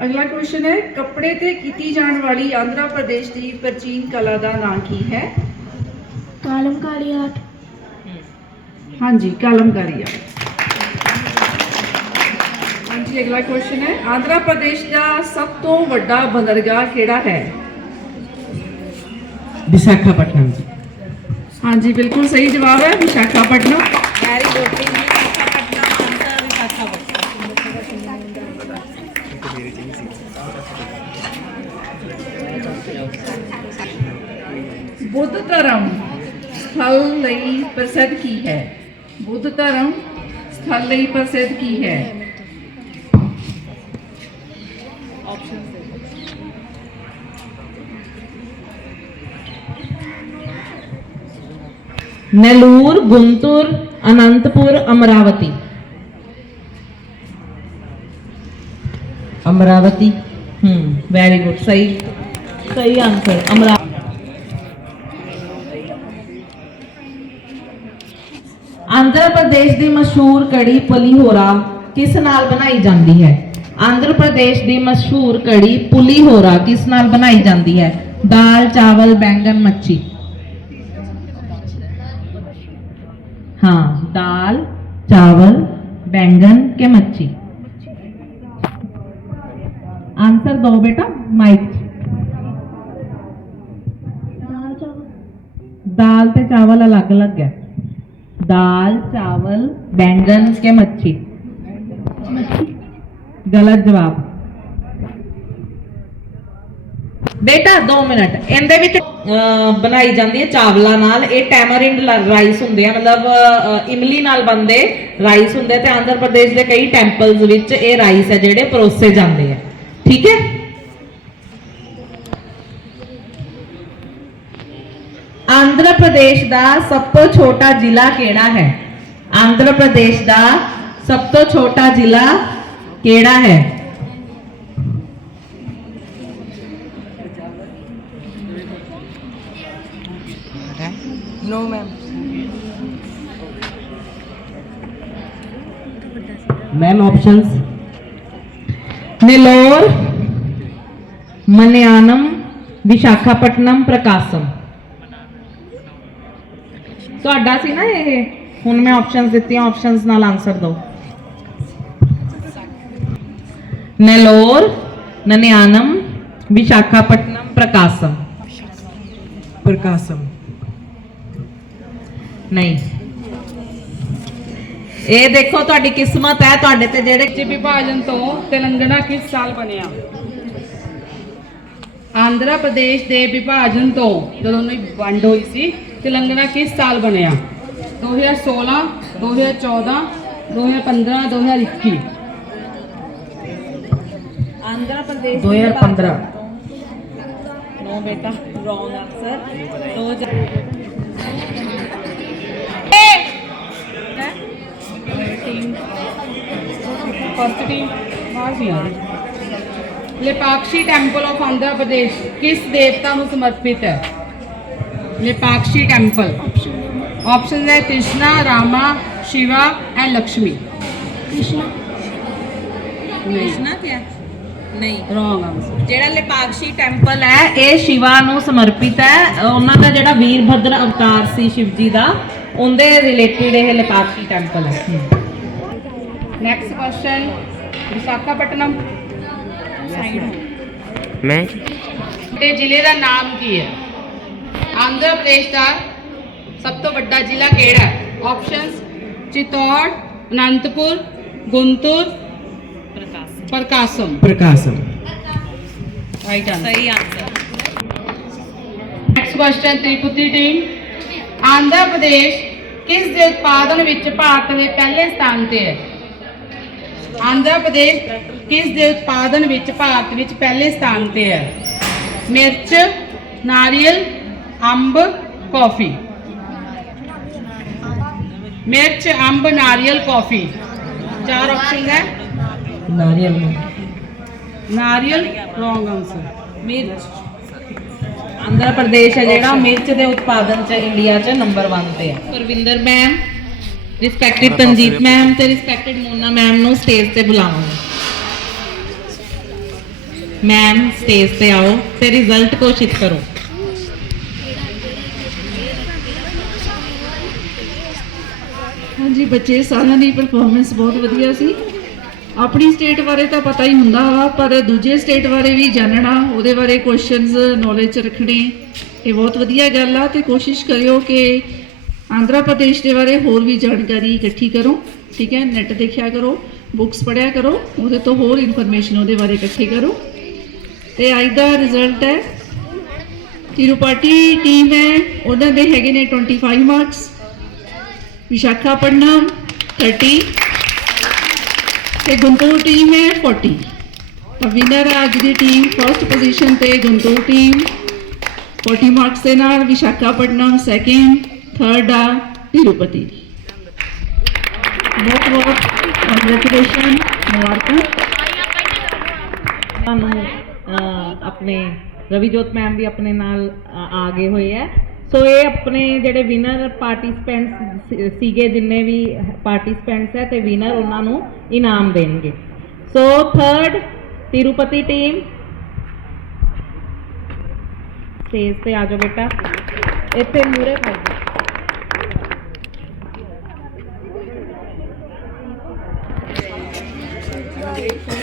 ਅਗਲਾ ਕੁਐਸਚਨ ਹੈ ਕੱਪੜੇ ਤੇ ਕੀਤੀ ਜਾਣ ਵਾਲੀ ਆਂਧਰਾ ਪ੍ਰਦੇਸ਼ ਦੀ ਪ੍ਰਾਚੀਨ ਕਲਾ ਦਾ ਨਾਮ ਕੀ ਹੈ? ਕਾਲਮਕਾਰੀ ਆਰਟ। ਹਾਂਜੀ ਕਲਮਕਾਰੀ ਆ ਹਾਂਜੀ ਅਗਲਾ ਕੁਐਸਚਨ ਹੈ ਆਂਧਰਾ ਪ੍ਰਦੇਸ਼ ਦਾ ਸਭ ਤੋਂ ਵੱਡਾ ਬੰਦਰਗਾਹ ਕਿਹੜਾ ਹੈ? ਵਿਸ਼ਾਖਾਪਟਨਮ ਹਾਂਜੀ ਬਿਲਕੁਲ ਸਹੀ ਜਵਾਬ ਹੈ ਵਿਸ਼ਾਖਾਪਟਨਮ। ਲਈ ਪ੍ਰਸਿੱਧ ਕੀ ਹੈ? ਬੁੱਧ ਧਰਮ ਸਥਲ ਲਈ ਪ੍ਰਸਿੱਧ ਕੀ ਹੈ? Nellore Guntur Anantapur Amaravati. Amaravati. Hmm very good सही सही आंसर अमरावती ਆਂਧਰਾ ਪ੍ਰਦੇਸ਼ ਦੀ ਮਸ਼ਹੂਰ ਕੜੀ ਪੁਲੀ ਹੋਰਾ ਕਿਸ ਨਾਲ ਬਣਾਈ ਜਾਂਦੀ ਹੈ ਆਂਧਰਾ ਪ੍ਰਦੇਸ਼ ਦੀ ਮਸ਼ਹੂਰ ਕੜੀ ਪੁਲੀ ਹੋਰਾ ਕਿਸ ਨਾਲ ਬਣਾਈ ਜਾਂਦੀ ਹੈ ਦਾਲ ਚਾਵਲ ਬੈਂਗਨ ਮੱਛੀ हाँ दाल चावल बैंगन के मच्छी आंसर दो बेटा माइक ਦਾਲ ਚਾਵਲ दाल ਤੇ ਚਾਵਲ ਅਲੱਗ ਅਲੱਗ ਹੈ दाल चावल बैंगन के मच्छी ਗਲਤ ਜਵਾਬ ਬੇਟਾ 2 ਮਿੰਟ ਇਹਦੇ ਵਿੱਚ ਅਹ, ਬਣਾਈ ਜਾਂਦੀ ਹੈ ਚਾਵਲਾਂ ਨਾਲ ਇਹ ਟੈਮਰਿੰਡ ਰਾਈਸ ਹੁੰਦੇ ਆ ਮਤਲਬ ਅਹ, ਇਮਲੀ ਨਾਲ ਬੰਦੇ ਰਾਈਸ ਹੁੰਦੇ ਆ ਤੇ ਆਂਧਰ ਪ੍ਰਦੇਸ਼ ਦੇ ਕਈ ਟੈਂਪਲਸ ਵਿੱਚ ਇਹ ਰਾਈਸ ਹੈ ਜਿਹੜੇ ਪਰੋਸੇ ਜਾਂਦੇ ਆ ਠੀਕ ਹੈ ਆਂਧਰਾ ਪ੍ਰਦੇਸ਼ ਦਾ ਸਭ ਤੋਂ ਛੋਟਾ ਜ਼ਿਲ੍ਹਾ ਕਿਹੜਾ ਹੈ ਆਂਧਰਾ ਪ੍ਰਦੇਸ਼ ਦਾ ਸਭ ਤੋਂ ਛੋਟਾ ਜ਼ਿਲ੍ਹਾ ਕਿਹੜਾ ਹੈ no ma'am ma'am options Nellore Malayalam Visakhapatnam Prakasam ਤੁਹਾਡਾ ਸੀ ਨਾ ਇਹ? ਹੁਣ ਮੈਂ ਆਪਸ਼ਨਸ ਦਿੱਤੀਆਂ ਆਪਸ਼ਨਸ ਨਾਲ ਆਨਸਰ ਦਿਓ। ਨੈਲੋਰ, ਨਨਿਆਨਮ, ਵਿਸ਼ਾਖਾਪਟਨਮ, ਪ੍ਰਕਾਸ਼ਮ। ਪ੍ਰਕਾਸ਼ਮ। ਨਹੀਂ। ਇਹ ਦੇਖੋ ਤੁਹਾਡੀ ਕਿਸਮਤ ਹੈ, ਤੁਹਾਡੇ ਤੇ ਜਿਹੜੇ ਜੀ, ਵਿਭਾਜਨ ਤੋਂ ਤੇਲੰਗਾਨਾ ਕਿਸ ਸਾਲ ਬਣਿਆ? ਆਂਧਰਾ ਪ੍ਰਦੇਸ਼ ਦੇ ਵਿਭਾਜਨ ਤੋਂ ਜਦੋਂ ਉਹਨੂੰ ਵੰਡ ਹੋਈ ਸੀ ਤੇਲੰਗਾਨਾ ਕਿਸ ਸਾਲ ਬਣਿਆ? 2016 2014 2015 2021 ਆਂਧਰਾ ਪ੍ਰਦੇਸ਼ 2015 ਨੋ ਬੇਟਾ ਰੋਂਗ ਆਨਸਰ ਦੋ ਫਸਟ ਟੀਮ ਬਾਹਰ ਵੀ ਆ ਲੇਪਾਕਸ਼ੀ ਟੈਂਪਲ ਆਫ ਆਂਧਰਾ ਪ੍ਰਦੇਸ਼ ਕਿਸ ਦੇਵਤਾ ਨੂੰ ਸਮਰਪਿਤ ਹੈ? ਲੇਪਾਕਸ਼ੀ ਟੈਂਪਲ ਆਪਸ਼ਨ ਹੈ ਕ੍ਰਿਸ਼ਨਾ ਰਾਮਾ ਸ਼ਿਵਾ ਐਂਡ ਲక్ష్ਮੀ ਕ੍ਰਿਸ਼ਨਾ ਕ੍ਰਿਸ਼ਨਾ ਕਿਆ ਨਹੀਂ ਰੋਂਗ ਆਨਸਰ ਜਿਹੜਾ ਲਿਪਾਕਸ਼ੀ ਟੈਂਪਲ ਹੈ ਇਹ ਸ਼ਿਵਾ ਨੂੰ ਸਮਰਪਿਤ ਹੈ ਉਹਨਾਂ ਦਾ ਜਿਹੜਾ ਵੀਰਭਦਰ ਅਵਤਾਰ ਸੀ ਸ਼ਿਵ ਜੀ ਦਾ ਉਹਦੇ ਰਿਲੇਟਡ ਇਹ ਲਿਪਾਕਸ਼ੀ ਟੈਂਪਲ ਹੈ ਨੈਕਸਟ ਕੁਐਸਚਨ ਵਿਸ਼ਾਖਾਪਟਨਮ ਮੈਂ ਤੇ ਜ਼ਿਲ੍ਹੇ ਦਾ ਨਾਮ ਕੀ ਹੈ ਆਂਧਰਾ ਪ੍ਰਦੇਸ਼ ਦਾ ਸਭ ਤੋਂ ਵੱਡਾ ਜ਼ਿਲ੍ਹਾ ਕਿਹੜਾ ਹੈ? Options Chittoor Anantapur Guntur Prakasam. Prakasam. Right answer ਸਹੀ answer next question Tirupati team Andhra Pradesh ਕਿਸ ਦੇ ਉਤਪਾਦਨ ਵਿੱਚ ਭਾਰਤ ਦੇ ਪਹਿਲੇ ਸਥਾਨ ਤੇ ਹੈ? ਆਂਧਰਾ ਪ੍ਰਦੇਸ਼ ਕਿਸ ਦੇ ਉਤਪਾਦਨ ਵਿੱਚ ਭਾਰਤ ਵਿੱਚ ਪਹਿਲੇ ਸਥਾਨ ਤੇ ਹੈ? ਮਿਰਚ ਨਾਰੀਅਲ ਅੰਬ ਕੌਫੀ। ਮਿਰਚ ਅੰਬ ਨਾਰੀਅਲ ਕੌਫੀ। ਚਾਰ ਆਪਸ਼ਨ ਹੈ। ਨਾਰੀਅਲ। ਨਾਰੀਅਲ ਰੋਂਗ ਆਨਸਰ ਮਿਰਚ। ਆਂਧਰਾ ਪ੍ਰਦੇਸ਼ ਹੈ ਜਿਹੜਾ ਮਿਰਚ ਦੇ ਉਤਪਾਦਨ ਚ ਇੰਡੀਆ ਚ ਨੰਬਰ 1 ਤੇ ਹੈ। Parvinder ma'am respected Tanjeet ma'am ਤੇ ਰਿਸਪੈਕਟਡ ਮੋਨਾ ਮੈਮ ਨੂੰ ਸਟੇਜ ਤੇ ਬੁਲਾਵਾਂਗੇ ਮੈਮ ਸਟੇਜ ਤੇ ਆਓ ਤੇ ਰਿਜ਼ਲਟ ਘੋਸ਼ਿਤ ਕਰੋ। ਹਾਂਜੀ ਬੱਚੇ ਸਾਰਿਆਂ ਦੀ ਪਰਫਾਰਮੈਂਸ ਬਹੁਤ ਵਧੀਆ ਸੀ। ਆਪਣੀ ਸਟੇਟ ਬਾਰੇ ਤਾਂ ਪਤਾ ਹੀ ਹੁੰਦਾ ਵਾ, ਪਰ ਦੂਜੇ ਸਟੇਟ ਬਾਰੇ ਵੀ ਜਾਣਨਾ ਉਹਦੇ ਬਾਰੇ ਕੁਐਸਚਨਸ ਨੌਲੇਜ ਰੱਖਣੇ, ਇਹ ਬਹੁਤ ਵਧੀਆ ਗੱਲ ਆ ਤੇ ਕੋਸ਼ਿਸ਼ ਕਰਿਓ ਕਿ ਆਂਧਰਾ ਪ੍ਰਦੇਸ਼ ਦੇ ਬਾਰੇ ਹੋਰ ਵੀ ਜਾਣਕਾਰੀ ਇਕੱਠੀ ਕਰੋ, ਠੀਕ ਹੈ? ਨੈਟ ਦੇਖਿਆ ਕਰੋ ਬੁੱਕਸ ਪੜ੍ਹਿਆ ਕਰੋ, ਉਹਦੇ ਤੋਂ ਹੋਰ ਇਨਫੋਰਮੇਸ਼ਨ ਉਹਦੇ ਬਾਰੇ ਇਕੱਠੀ ਕਰੋ। ਤੇ ਅੱਜ ਦਾ ਰਿਜ਼ਲਟ ਹੈ ਤਿਰੂਪਾਟੀ ਟੀਮ ਹੈ, ਉਹਨਾਂ ਦੇ ਹੈਗੇ ਨੇ 25 ਮਾਰਕਸ ਵਿਸ਼ਾਖਾਪਟਨਮ 30 ਤੇ ਗੁੰਟੂਰ ਟੀਮ ਹੈ 40 ਤਾਂ ਵਿਨਰ ਹੈ ਅੱਜ ਦੀ ਟੀਮ ਫਰਸਟ ਪੋਜੀਸ਼ਨ ਤੇ ਗੁੰਟੂਰ ਟੀਮ 40 ਮਾਰਕਸ ਦੇ ਨਾਲ ਵਿਸ਼ਾਖਾਪਟਨਮ ਸੈਕਿੰਡ ਥਰਡ ਆ ਤਿਰੂਪਤੀ ਬਹੁਤ ਬਹੁਤ ਕੰਗ੍ਰੈਚੁਲੇਸ਼ਨ ਮੁਬਾਰਕਾਂ ਤੁਹਾਨੂੰ ਆਪਣੇ ਰਵੀ ਜੋਤ ਮੈਮ ਵੀ ਆਪਣੇ ਨਾਲ ਆ ਗਏ ਹੋਏ ਹੈ ਸੋ ਇਹ ਆਪਣੇ ਜਿਹੜੇ ਵਿਨਰ ਪਾਰਟਿਸਪੈਂਟਸ ਸੀਗੇ, ਜਿੰਨੇ ਵੀ ਪਾਰਟਿਸਪੈਂਟਸ ਹੈ, ਤੇ ਵਿਨਰ ਉਹਨਾਂ ਨੂੰ ਇਨਾਮ ਦੇਣਗੇ। So third Tirupati team stage ਤੇ ਆ ਜਾਓ ਬੇਟਾ। ਇੱਥੇ ਮੂਰੇ ਭਾਈ Thank.